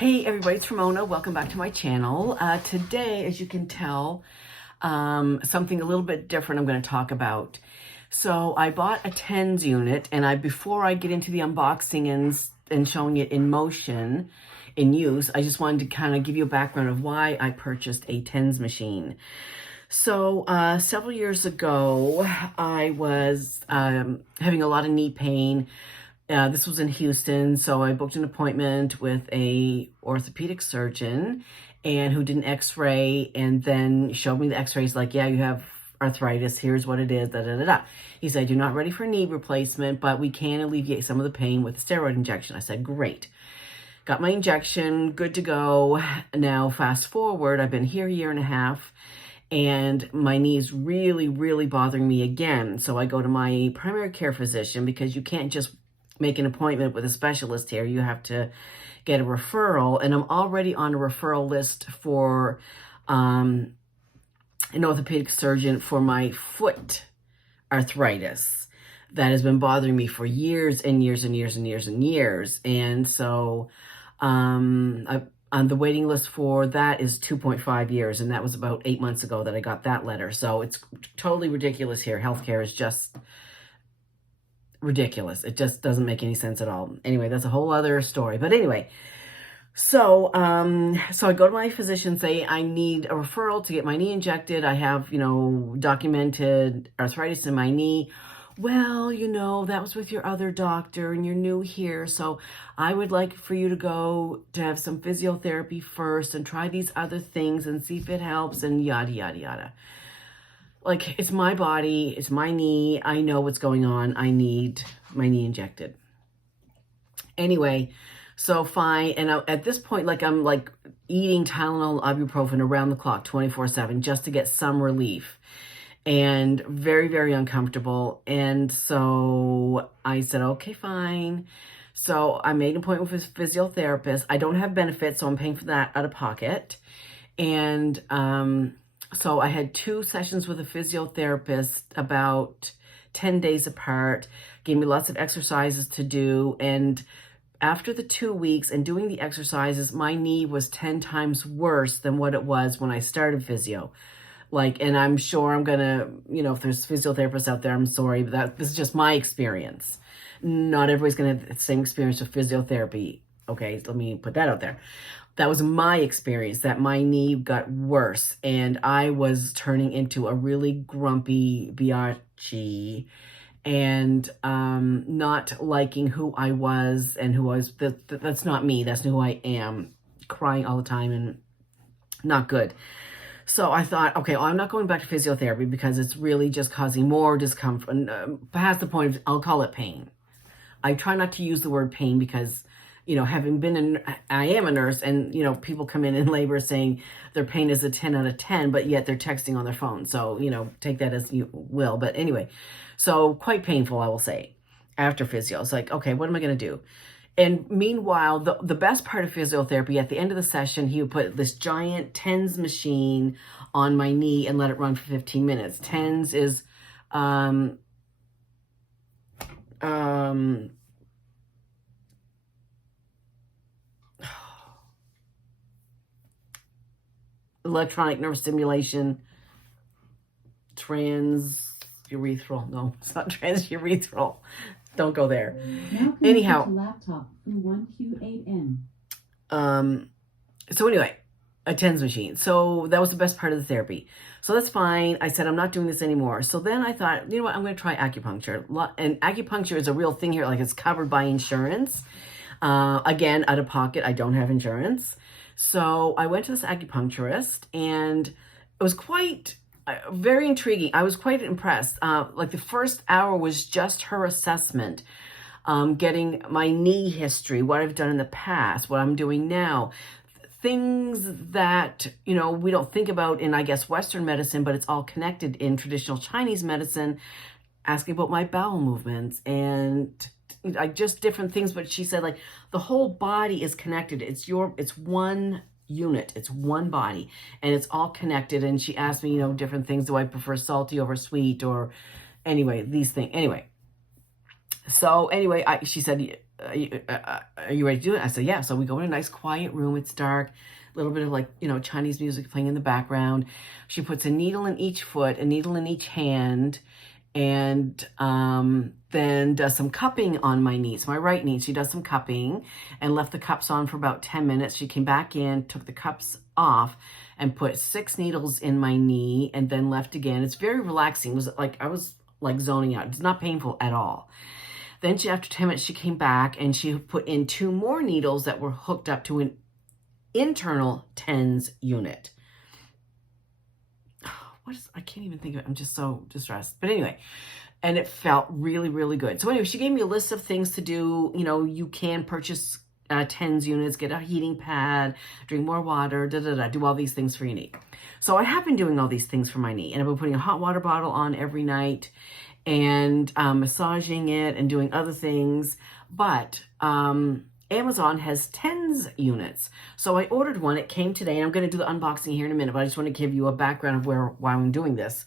Hey everybody, it's Ramona. Welcome back to my channel. Today, as you can tell, something a little bit different I'm going to talk about. So I bought a TENS unit, and before I get into the unboxing and showing it in motion, in use, I just wanted to kind of give you a background of why I purchased a TENS machine. So several years ago, I was having a lot of knee pain. This was in Houston, so I booked an appointment with a orthopedic surgeon and who did an x-ray and then showed me the x-rays like, yeah, you have arthritis, here's what it is, da da da da. He said, you're not ready for knee replacement, but we can alleviate some of the pain with a steroid injection. I said, great. Got my injection, good to go. Now, fast forward, I've been here a year and a half, and my knee is really, really bothering me again. So I go to my primary care physician because you can't just make an appointment with a specialist here. You have to get a referral, and I'm already on a referral list for an orthopedic surgeon for my foot arthritis that has been bothering me for years and years and years and years and years. And so on the waiting list for that is 2.5 years, and that was about 8 months ago that I got that letter. So it's totally ridiculous here. Healthcare is just ridiculous. It just doesn't make any sense at all. Anyway, that's a whole other story. But anyway, so I go to my physician, say I need a referral to get my knee injected. I have, documented arthritis in my knee. Well, that was with your other doctor and you're new here. So I would like for you to go to have some physiotherapy first and try these other things and see if it helps and yada, yada, yada. Like, it's my body, it's my knee, I know what's going on, I need my knee injected. Anyway, so fine, and at this point, I'm eating Tylenol, ibuprofen around the clock, 24/7, just to get some relief, and very, very uncomfortable, and so I said, okay, fine. So I made an appointment with a physiotherapist. I don't have benefits, so I'm paying for that out of pocket, and so I had 2 sessions with a physiotherapist about 10 days apart, gave me lots of exercises to do. And after the 2 weeks and doing the exercises, my knee was 10 times worse than what it was when I started physio. And I'm sure I'm going to, if there's physiotherapists out there, I'm sorry, but this is just my experience. Not everybody's going to have the same experience with physiotherapy. Okay, so let me put that out there. That was my experience, that my knee got worse and I was turning into a really grumpy biatch and not liking who I was and who I was. That's not me. That's who I am. Crying all the time and not good. So I thought, okay, well, I'm not going back to physiotherapy because it's really just causing more discomfort. Past the point of, I'll call it pain. I try not to use the word pain because having been I am a nurse, and, people come in labor saying their pain is a 10 out of 10, but yet they're texting on their phone. So, take that as you will. But anyway, so quite painful, I will say, after physio. It's like, okay, what am I going to do? And meanwhile, the best part of physiotherapy, at the end of the session, he would put this giant TENS machine on my knee and let it run for 15 minutes. TENS is, electronic nerve stimulation, transurethral. No, it's not transurethral. Don't go there. Anyhow, laptop through 1Q8N. So anyway, a TENS machine. So that was the best part of the therapy. So that's fine. I said, I'm not doing this anymore. So then I thought, what, I'm going to try acupuncture. And acupuncture is a real thing here. It's covered by insurance. Again, out of pocket, I don't have insurance. So I went to this acupuncturist, and it was quite very intriguing. I was quite impressed. The first hour was just her assessment, getting my knee history, what I've done in the past, what I'm doing now, things that, we don't think about in, I guess, Western medicine, but it's all connected in traditional Chinese medicine, asking about my bowel movements and just different things. But she said, the whole body is connected. It's one unit. It's one body, and it's all connected. And she asked me, different things. Do I prefer salty over sweet? Or anyway, these things. Anyway, so anyway, she said, are you ready to do it? I said, yeah. So we go in a nice quiet room. It's dark, a little bit of like, Chinese music playing in the background. She puts a needle in each foot, a needle in each hand, and then does some cupping on my knee. So my right knee, she does some cupping and left the cups on for about 10 minutes. She came back in, took the cups off, and put 6 needles in my knee, and then left again. It's very relaxing. It was like I was like zoning out. It's not painful at all. Then after 10 minutes, she came back and she put in 2 more needles that were hooked up to an internal TENS unit. I can't even think of it. I'm just so distressed. But anyway, and it felt really, really good. So anyway, she gave me a list of things to do. You can purchase TENS units, get a heating pad, drink more water, do all these things for your knee. So I have been doing all these things for my knee, and I've been putting a hot water bottle on every night and massaging it and doing other things. But Amazon has TENS units. So I ordered one. It came today, and I'm going to do the unboxing here in a minute, but I just want to give you a background of why I'm doing this.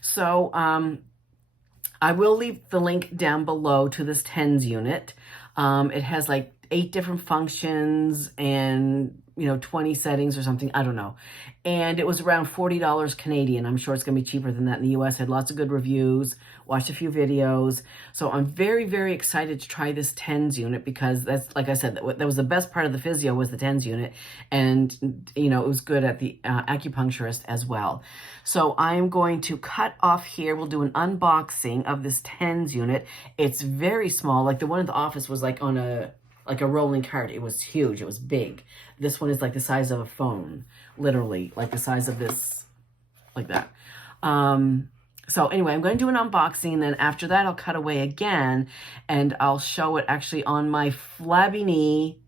So I will leave the link down below to this TENS unit. It has like 8 different functions and 20 settings or something. I don't know. And it was around $40 Canadian. I'm sure it's going to be cheaper than that in the US. Had lots of good reviews, watched a few videos. So I'm very, very excited to try this TENS unit because that's, like I said, that was the best part of the physio was the TENS unit. And, it was good at the acupuncturist as well. So I'm going to cut off here. We'll do an unboxing of this TENS unit. It's very small. Like the one in the office was like on a rolling cart. It was huge. It was big. This one is like the size of a phone, literally, like the size of this, like that. So anyway, I'm going to do an unboxing, and then after that, I'll cut away again, and I'll show it actually on my flabby knee.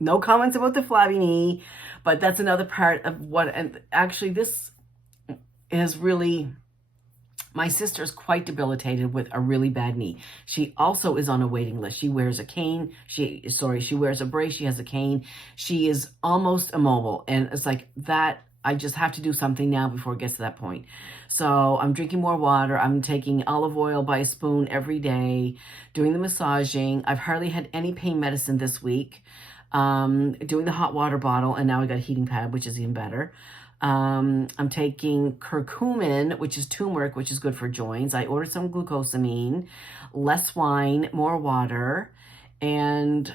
No comments about the flabby knee, but that's another part of what, and actually this is really... My sister is quite debilitated with a really bad knee. She also is on a waiting list. She wears a cane. She wears a brace. She has a cane. She is almost immobile. And it's like that, I just have to do something now before it gets to that point. So I'm drinking more water. I'm taking olive oil by a spoon every day, doing the massaging. I've hardly had any pain medicine this week. Doing the hot water bottle, and now I got a heating pad, which is even better. I'm taking curcumin, which is turmeric, which is good for joints. I ordered some glucosamine, less wine, more water, and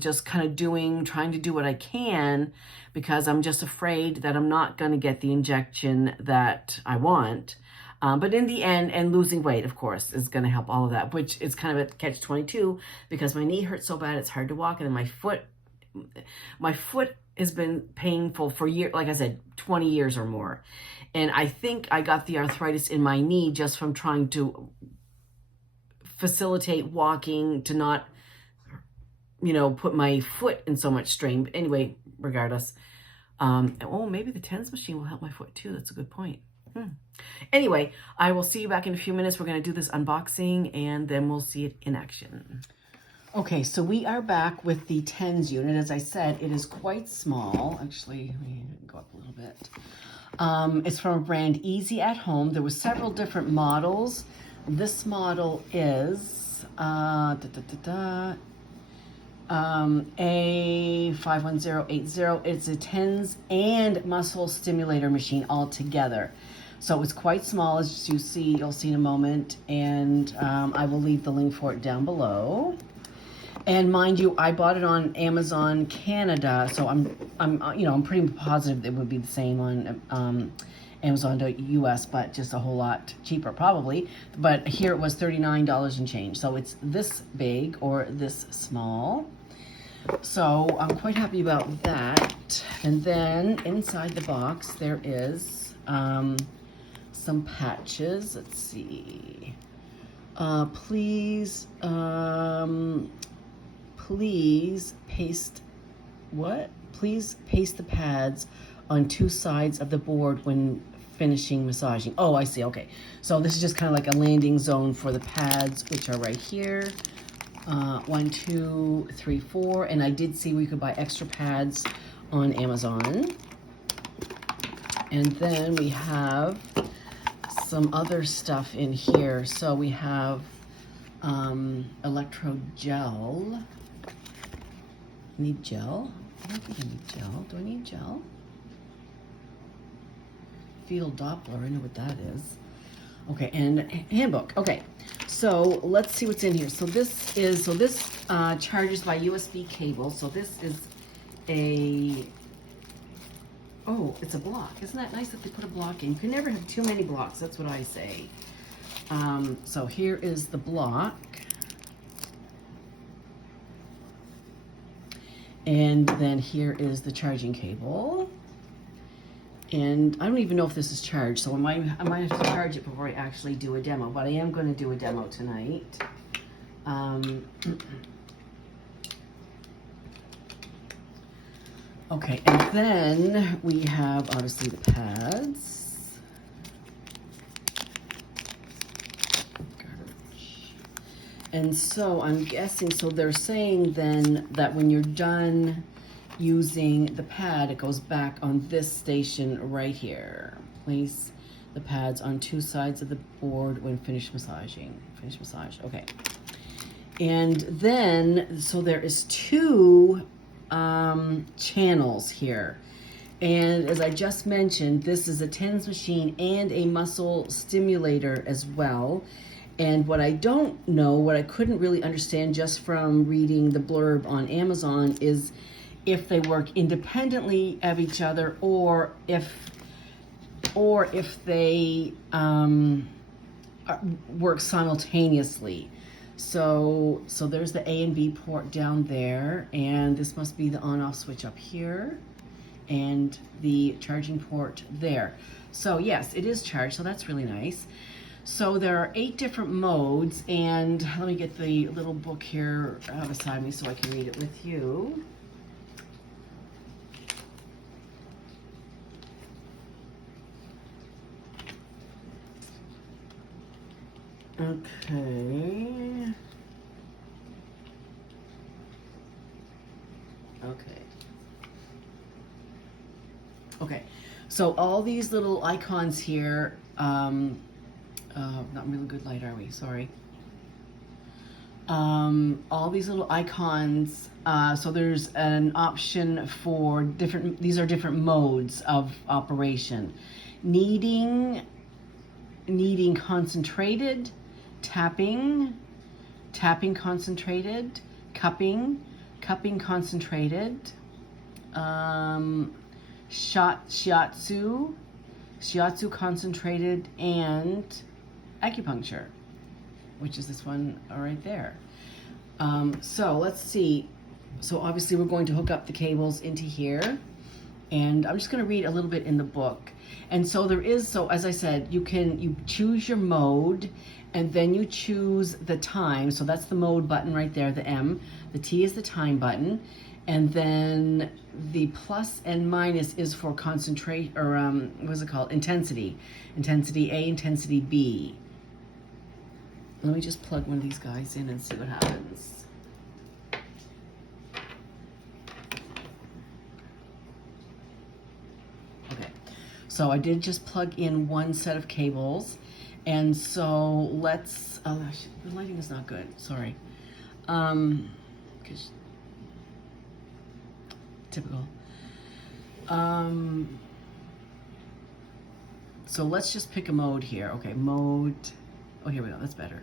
just kind of trying to do what I can because I'm just afraid that I'm not going to get the injection that I want. But in the end, and losing weight, of course, is going to help all of that, which is kind of a catch-22 because my knee hurts so bad it's hard to walk, and then my foot has been painful for years, like I said, 20 years or more. And I think I got the arthritis in my knee just from trying to facilitate walking to not, put my foot in so much strain. But anyway, regardless. Maybe the TENS machine will help my foot too. That's a good point. Anyway, I will see you back in a few minutes. We're going to do this unboxing and then we'll see it in action. Okay, so we are back with the TENS unit. As I said, it is quite small. Actually, let me go up a little bit. It's from a brand Easy at Home. There were several different models. This model is A51080. It's a TENS and muscle stimulator machine all together. So it's quite small, as you see. You'll see in a moment, and I will leave the link for it down below. And mind you, I bought it on Amazon Canada, so I'm pretty positive it would be the same on Amazon US, but just a whole lot cheaper probably. But here it was $39 and change. So it's this big or this small. So I'm quite happy about that. And then inside the box there is some patches. Let's see. Please paste the pads on 2 sides of the board when finishing massaging. Oh, I see. Okay. So this is just kind of like a landing zone for the pads, which are right here. 1, 2, 3, 4. And I did see we could buy extra pads on Amazon. And then we have some other stuff in here. So we have electrode gel. Need gel? I don't think I need gel. Do I need gel? Fetal Doppler, I know what that is. Okay, and handbook. Okay, so let's see what's in here. So this charges by USB cable. So this is it's a block. Isn't that nice that they put a block in? You can never have too many blocks. That's what I say. So here is the block. And then here is the charging cable. And I don't even know if this is charged, so I might have to charge it before I actually do a demo, but I am going to do a demo tonight. Okay, and then we have obviously the pads. Garbage. And so I'm guessing, so they're saying then that when you're done using the pad, it goes back on this station right here. Place the pads on two sides of the board when finished massaging. Finish massage, okay. And then, so there is two channels here. And as I just mentioned, this is a TENS machine and a muscle stimulator as well. And what I don't know, what I couldn't really understand just from reading the blurb on Amazon is if they work independently of each other or if they work simultaneously. So there's the A and B port down there, and this must be the on-off switch up here, and the charging port there. So yes, it is charged, so that's really nice. So there are 8 different modes, and let me get the little book here beside me so I can read it with you. Okay. Okay. So all these little icons here, not really good light, are we? Sorry. All these little icons, so there's an option for different, these are different modes of operation. Kneading concentrated, tapping concentrated, cupping concentrated, shiatsu concentrated, and acupuncture, which is this one right there. So let's see. So obviously we're going to hook up the cables into here, and I'm just going to read a little bit in the book. And so there is, so as I said, you choose your mode, and then you choose the time. So that's the mode button right there, the M. The T is the time button. And then the plus and minus is for concentrate, or what is it called? Intensity. Intensity A, intensity B. Let me just plug one of these guys in and see what happens. Okay, so I did just plug in one set of cables. And so let's, the lighting is not good, sorry. Typical. So let's just pick a mode here. Okay, mode, oh, here we go, that's better.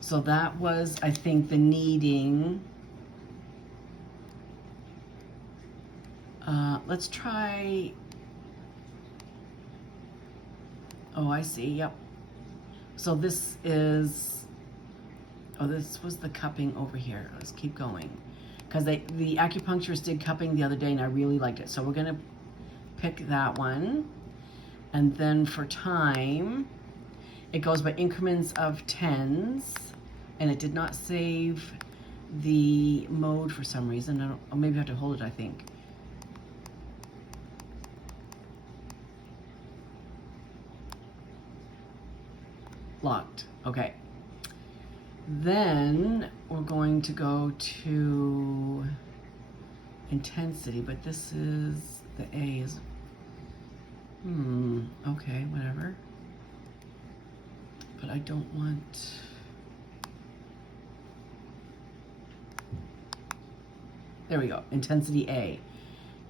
So that was, I think, the kneading. Let's try, oh, I see, yep. So this is, oh, this was the cupping over here. Let's keep going. Because the acupuncturist did cupping the other day, and I really liked it. So we're going to pick that one. And then for time, it goes by increments of tens. And it did not save the mode for some reason. I don't, or maybe I have to hold it, I think. Locked. Okay. Then we're going to go to intensity, but this is, the A is, okay, whatever. But I don't want, There we go, intensity A.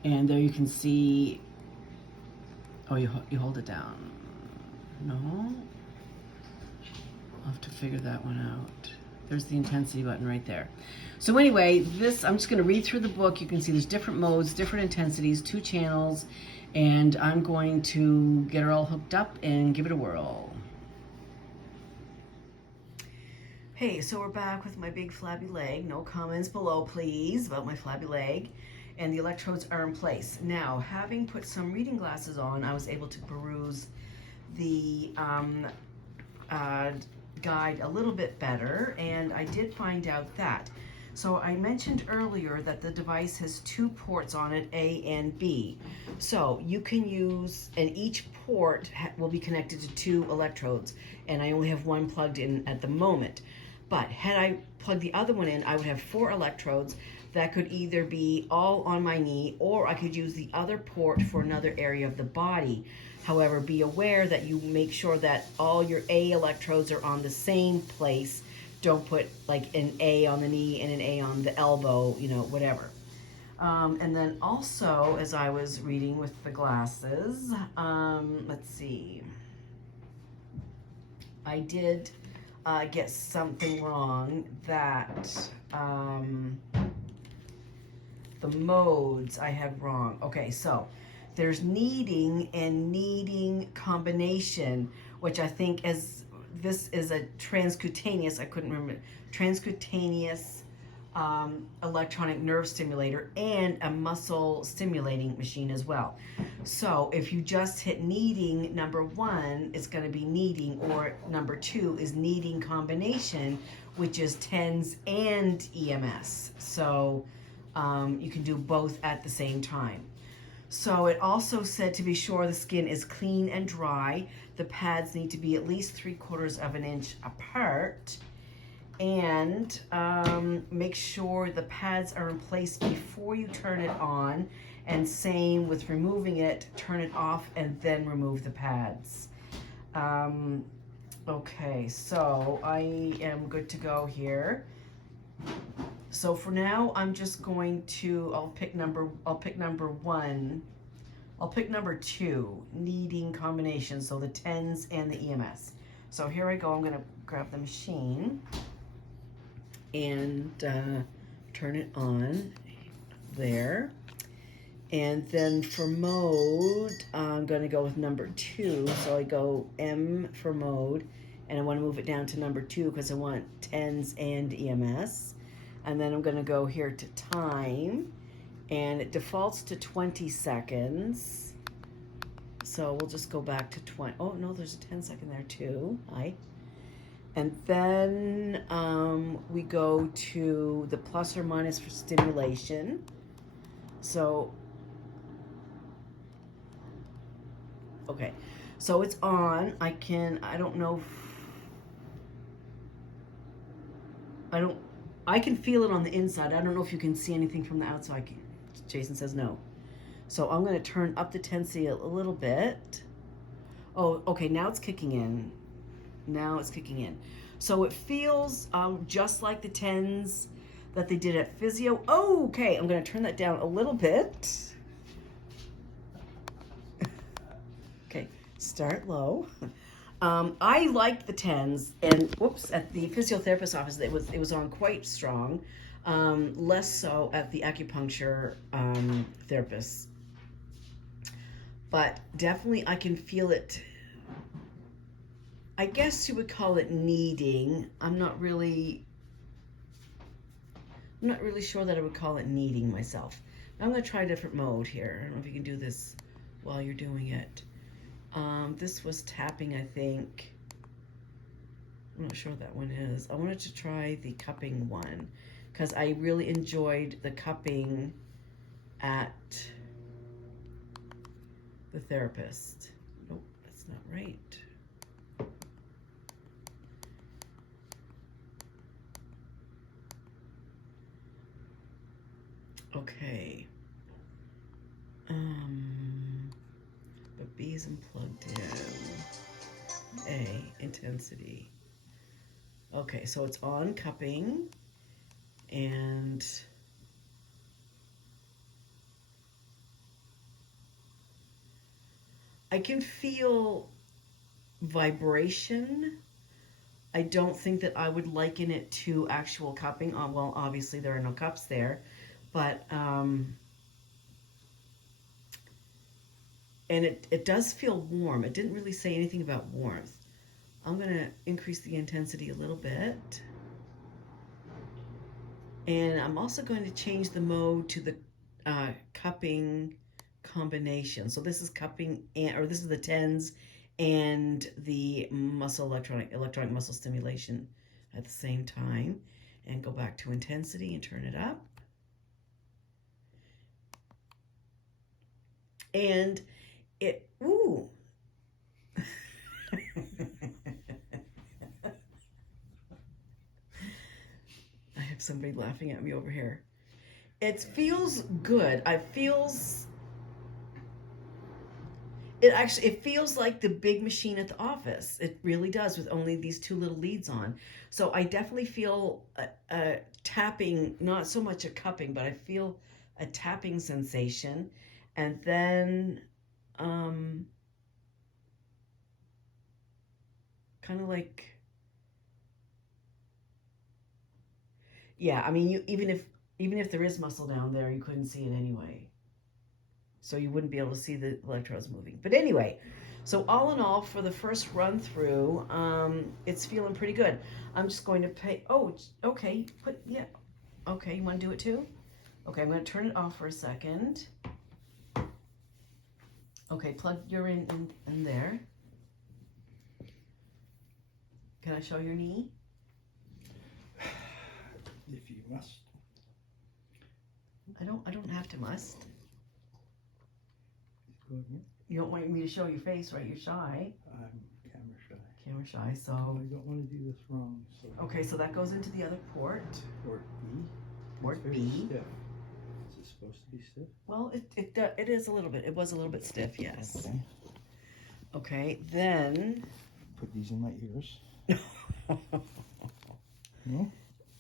And there you can see, oh, you hold it down. No, I'll have to figure that one out. There's the intensity button right there. So anyway, I'm just going to read through the book. You can see there's different modes, different intensities, 2 channels, and I'm going to get her all hooked up and give it a whirl. Hey, so we're back with my big flabby leg. No comments below, please, about my flabby leg. And the electrodes are in place. Now, having put some reading glasses on, I was able to peruse the guide a little bit better, and I did find out that. So I mentioned earlier that the device has 2 ports on it, A and B. So you can use, and each port will be connected to 2 electrodes, and I only have 1 plugged in at the moment. But had I plugged the other one in, I would have 4 electrodes that could either be all on my knee, or I could use the other port for another area of the body. However, be aware that you make sure that all your A electrodes are on the same place. Don't put like an A on the knee and an A on the elbow, you know, whatever. And then also, as I was reading with the glasses, let's see. I did get something wrong that the modes I had wrong. Okay, so there's kneading and kneading combination, which I think this is a transcutaneous, I couldn't remember, transcutaneous electronic nerve stimulator and a muscle stimulating machine as well. So if you just hit kneading, number 1 is going to be kneading, or number 2 is kneading combination, which is TENS and EMS. So you can do both at the same time. So it also said to be sure the skin is clean and dry. The pads need to be at least 3/4 of an inch apart. And make sure the pads are in place before you turn it on. And same with removing it, turn it off and then remove the pads. Okay, so I am good to go here. So for now, I'm just going to, I'll pick number 1. I'll pick number 2, kneading combination, so the TENS and the EMS. So here I go, I'm gonna grab the machine and turn it on there. And then for mode, I'm gonna go with number 2. So I go M for mode, and I wanna move it down to number 2 because I want TENS and EMS. And then I'm gonna go here to time, and it defaults to 20 seconds. So we'll just go back to 20. Oh no, there's a 10-second there too. Hi. And then we go to the plus or minus for stimulation. So, okay, so it's on. I don't know I can feel it on the inside. I don't know if you can see anything from the outside. Jason says no. So I'm going to turn up the intensity a little bit. Oh, okay, now it's kicking in. Now it's kicking in. So it feels just like the TENS that they did at Physio. Oh, okay, I'm going to turn that down a little bit. Okay, start low. I liked the TENS, and whoops, at the physiotherapist's office, it was on quite strong. Less so at the acupuncture therapist. But definitely I can feel it. I guess you would call it kneading. I'm not really sure that I would call it kneading myself. I'm going to try a different mode here. I don't know if you can do this while you're doing it. This was tapping, I think. I'm not sure what that one is. I wanted to try the cupping one because I really enjoyed the cupping at the therapist. Nope, that's not right. Okay. But B is unplugged in. A, intensity. Okay, so it's on cupping, and I can feel vibration. I don't think that I would liken it to actual cupping. Well, obviously there are no cups there, but and it does feel warm. It didn't really say anything about warmth. I'm gonna increase the intensity a little bit, and I'm also going to change the mode to the cupping combination. So this is cupping, or this is the tens and the electronic muscle stimulation at the same time. And go back to intensity and turn it up. And it, ooh. I have somebody laughing at me over here. It feels good. It feels like the big machine at the office. It really does, with only these two little leads on. So I definitely feel a tapping, not so much a cupping, but I feel a tapping sensation. And then kind of like, yeah, I mean, even if there is muscle down there, you couldn't see it anyway. So you wouldn't be able to see the electrodes moving. But anyway, so all in all, for the first run through, it's feeling pretty good. I'm just going to pay. Oh, okay. Okay, you want to do it too? Okay, I'm going to turn it off for a second. Okay, plug your in there. Can I show your knee? If you must. I don't have to must. Go here. You don't want me to show your face, right? You're shy. I'm camera shy. Camera shy, so. I don't want to do this wrong. So. Okay, so that goes into the other port. Port B. Port It's very B. stiff. Is it supposed to be stiff? Well, it is a little bit. It was a little bit stiff, yes. Okay. Okay, then. Put these in my ears. No?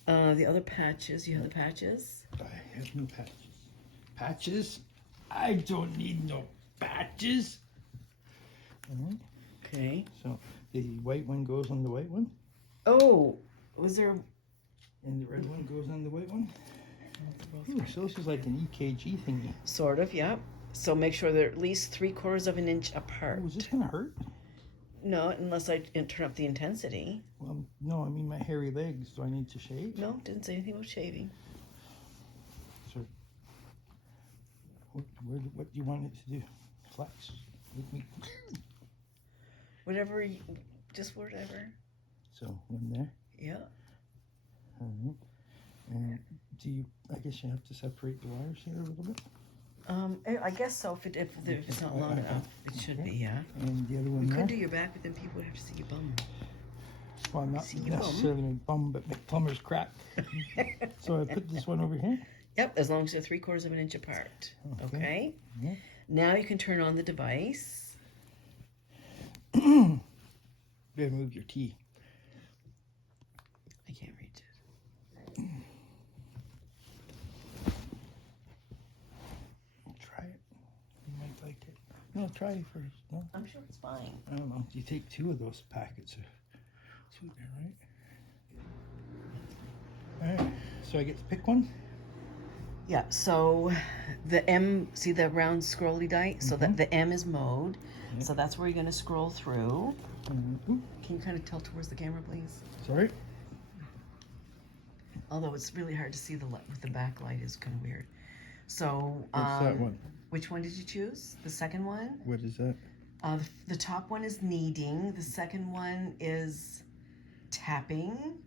The other patches. You have the patches? I have no patches. Patches? I don't need no patches. Alright. Okay. So the white one goes on the white one. Oh, was there? And the red one goes on the white one. Ooh, so this is like an EKG thingy. Sort of, yeah. So make sure they're at least 3/4 of an inch apart. Oh, is this gonna hurt? No, unless I turn up the intensity. Well, no, I mean my hairy legs. Do I need to shave? No, didn't say anything about shaving. So, what do you want it to do? Flex with me. Whatever, just whatever. So one there. Yeah. Alright. And do you? I guess you have to separate the wires here a little bit. I guess so. If it's not long enough, it should be. Yeah. And the other one You there. could do your back, but then people would have to see your bum. Well, not See your necessarily my bum, but my plumber's crack. So I put this one over here. Yep, as long as they're 3/4 of an inch apart. Okay. Yeah. Now you can turn on the device. You gotta move your T. I can't reach it. Try it. You might like it. No, try it first. No, I'm sure it's fine. I don't know. You take 2 of those packets of sweetener, right? All right. So I get to pick one. Yeah. So the M, see the round scrolly die? So that the M is mode. Yeah. So that's where you're going to scroll through. Mm-hmm. Can you kind of tilt towards the camera, please? Sorry. Although it's really hard to see with the backlight is kind of weird. So What's that one? which one did you choose? The second one? What is that? The top one is kneading. The second one is tapping.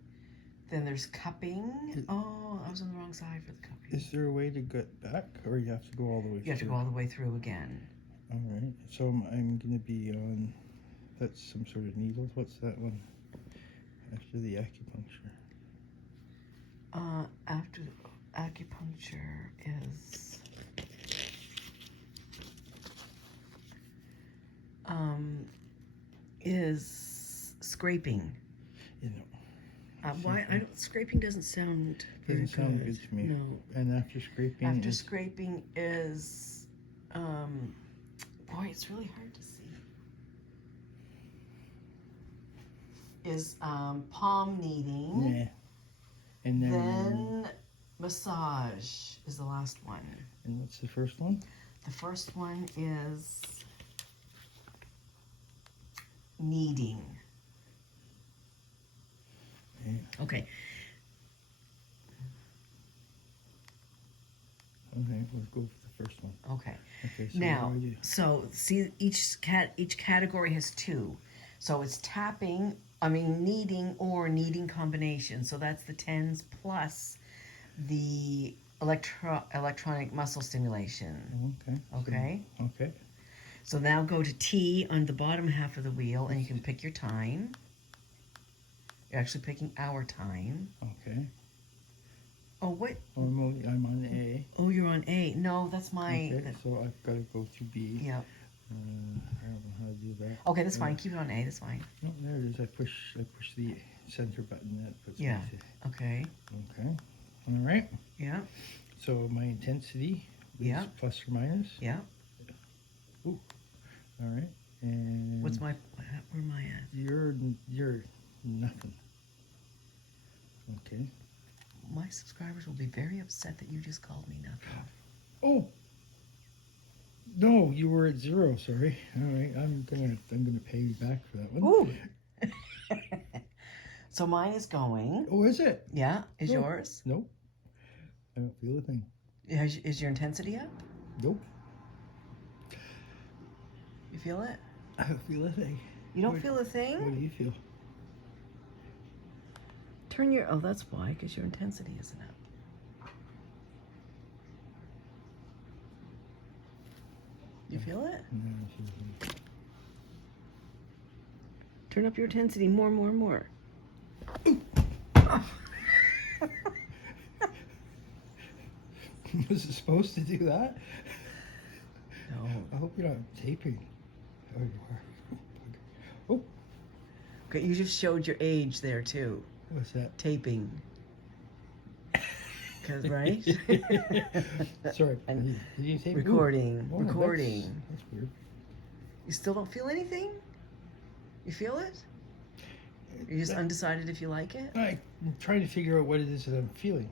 Then there's cupping. Oh, I was on the wrong side for the cupping. Is there a way to get back, or you have to go all the way? You have to go all the way through again. All right. So I'm going to be on. That's some sort of needles. What's that one? After the acupuncture. After acupuncture is scraping. You know. Why? Scraping doesn't sound very Doesn't sound good to me. No. And after scraping. After is, scraping is, boy, it's really hard to see. is palm kneading. Yeah. And Then massage is the last one. And what's the first one? The first one is kneading. Yeah. Okay. Okay, we'll go for the first one. Okay. Okay. So Now, what do I do? so see, each category has two. So it's tapping, kneading or kneading combination. So that's the tens plus the electronic muscle stimulation. Okay. Okay. So, okay. So now go to T on the bottom half of the wheel, and you can pick your time. You're actually picking our time. Okay. Oh, what? Oh, I'm on A. Oh, you're on A. No, that's my. Okay. So I've got to go to B. Yeah. I don't know how to do that. Okay, that's fine. Keep it on A. That's fine. No, there it is. I push the center button. That puts Yeah. me to. Okay. Okay. All right. Yeah. So my intensity is Yeah. plus or minus. Yeah. Ooh. All right. And Where am I at? you're nothing. Okay. My subscribers will be very upset that you just called me nothing. Oh. No, you were at 0. Sorry. All right. I'm gonna pay you back for that one. Ooh. So mine is going. Oh, is it? Yeah. Is No. yours? Nope. I don't feel a thing. Is your intensity up? Nope. You feel it? I don't feel a thing. You don't What- feel a thing? What do you feel? Turn your. Oh, that's why, because your intensity isn't up. You feel it? No, I feel nothing. Turn up your intensity more, more, more. Was it supposed to do that? No. I hope you're not taping. Oh, you are. Oh, Okay, you just showed your age there too. what's that? Taping. Cause right? Sorry. And did you tape? recording. Ooh. Oh, Recording. That's weird. You still don't feel anything? You feel it? You're just undecided if you like it? I'm trying to figure out what it is that I'm feeling.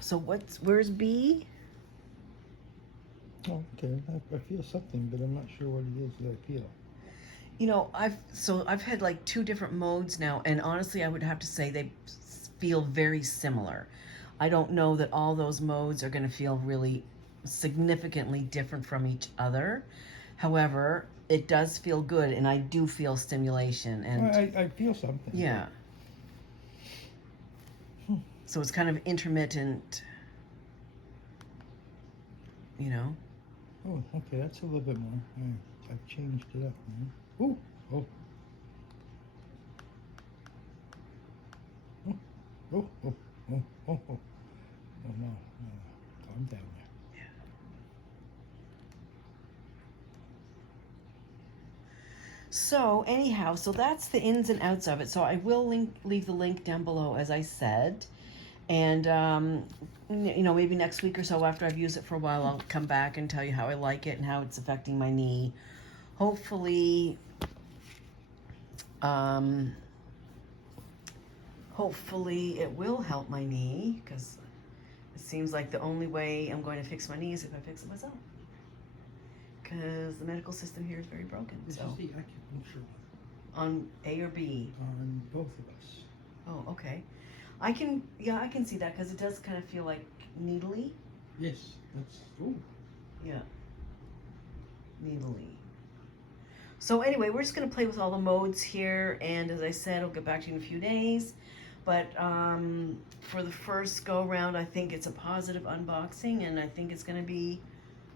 So where's B? Oh, okay. I feel something, but I'm not sure what it is that I feel. You know, I've had like 2 different modes now, and honestly I would have to say they feel very similar. I don't know that all those modes are going to feel really significantly different from each other. However, it does feel good, and I do feel stimulation, and I feel something. yeah. So it's kind of intermittent, you know. Oh, okay. That's a little bit more. I've changed it up. Ooh. Oh. Oh. Oh. Oh. Oh. Oh. Oh. Oh no. Calm down there. So anyhow, so that's the ins and outs of it. So I will leave the link down below, as I said. And, you know, maybe next week or so after I've used it for a while, I'll come back and tell you how I like it and how it's affecting my knee. Hopefully, hopefully it will help my knee, because it seems like the only way I'm going to fix my knee is if I fix it myself. Because the medical system here is very broken. This So is the acupuncture on A or B? on both of us. Oh, okay. I can see that, because it does kind of feel like needly. Yes, that's. Ooh. Yeah. Needly. So anyway, we're just going to play with all the modes here, and as I said, I'll get back to you in a few days. But for the first go round, I think it's a positive unboxing, and I think it's going to be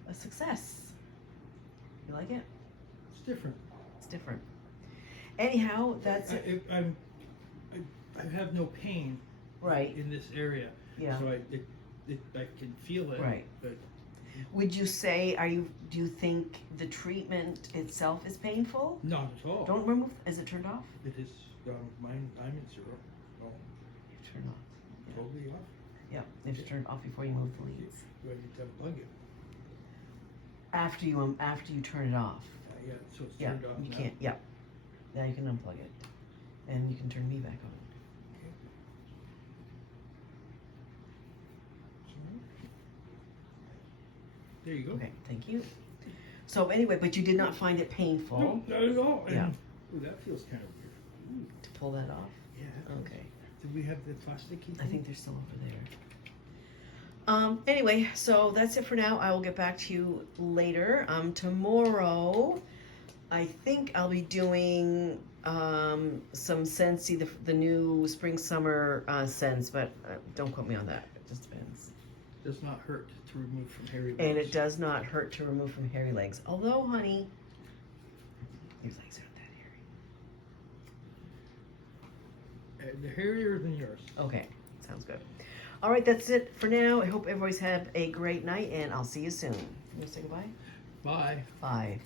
a success. You like it? It's different. It's different. Anyhow, that's it. I have no pain. Right. In this area. Yeah. So I can feel it. Right. But Would you say, do you think the treatment itself is painful? not at all. Don't remove, is it turned off? It is. Mine. I'm at 0. Oh, You turn it off. totally off. Yeah, you have to turn it off before you move the leads. Do I need to unplug it? after you turn it off. Yeah, so it's Yeah, turned off you now? can't. Yeah, now you can unplug it, and you can turn me back on. There you go. Okay, thank you. So anyway, but you did not find it painful No, not at all. Yeah. Ooh, that feels kind of weird. to pull that off. Yeah. that feels- Okay, Did we have the plastic key? I think they're still over there. Anyway, so that's it for now. I will get back to you later. Tomorrow, I think I'll be doing some Scentsy, the new spring summer scents, but don't quote me on that. It just depends. Does not hurt to remove from hairy legs. And it does not hurt to remove from hairy legs. Although, honey, your legs aren't that hairy. They're hairier than yours. Okay, sounds good. All right, that's it for now. I hope everybody's had a great night, and I'll see you soon. You want to say goodbye? Bye. Bye.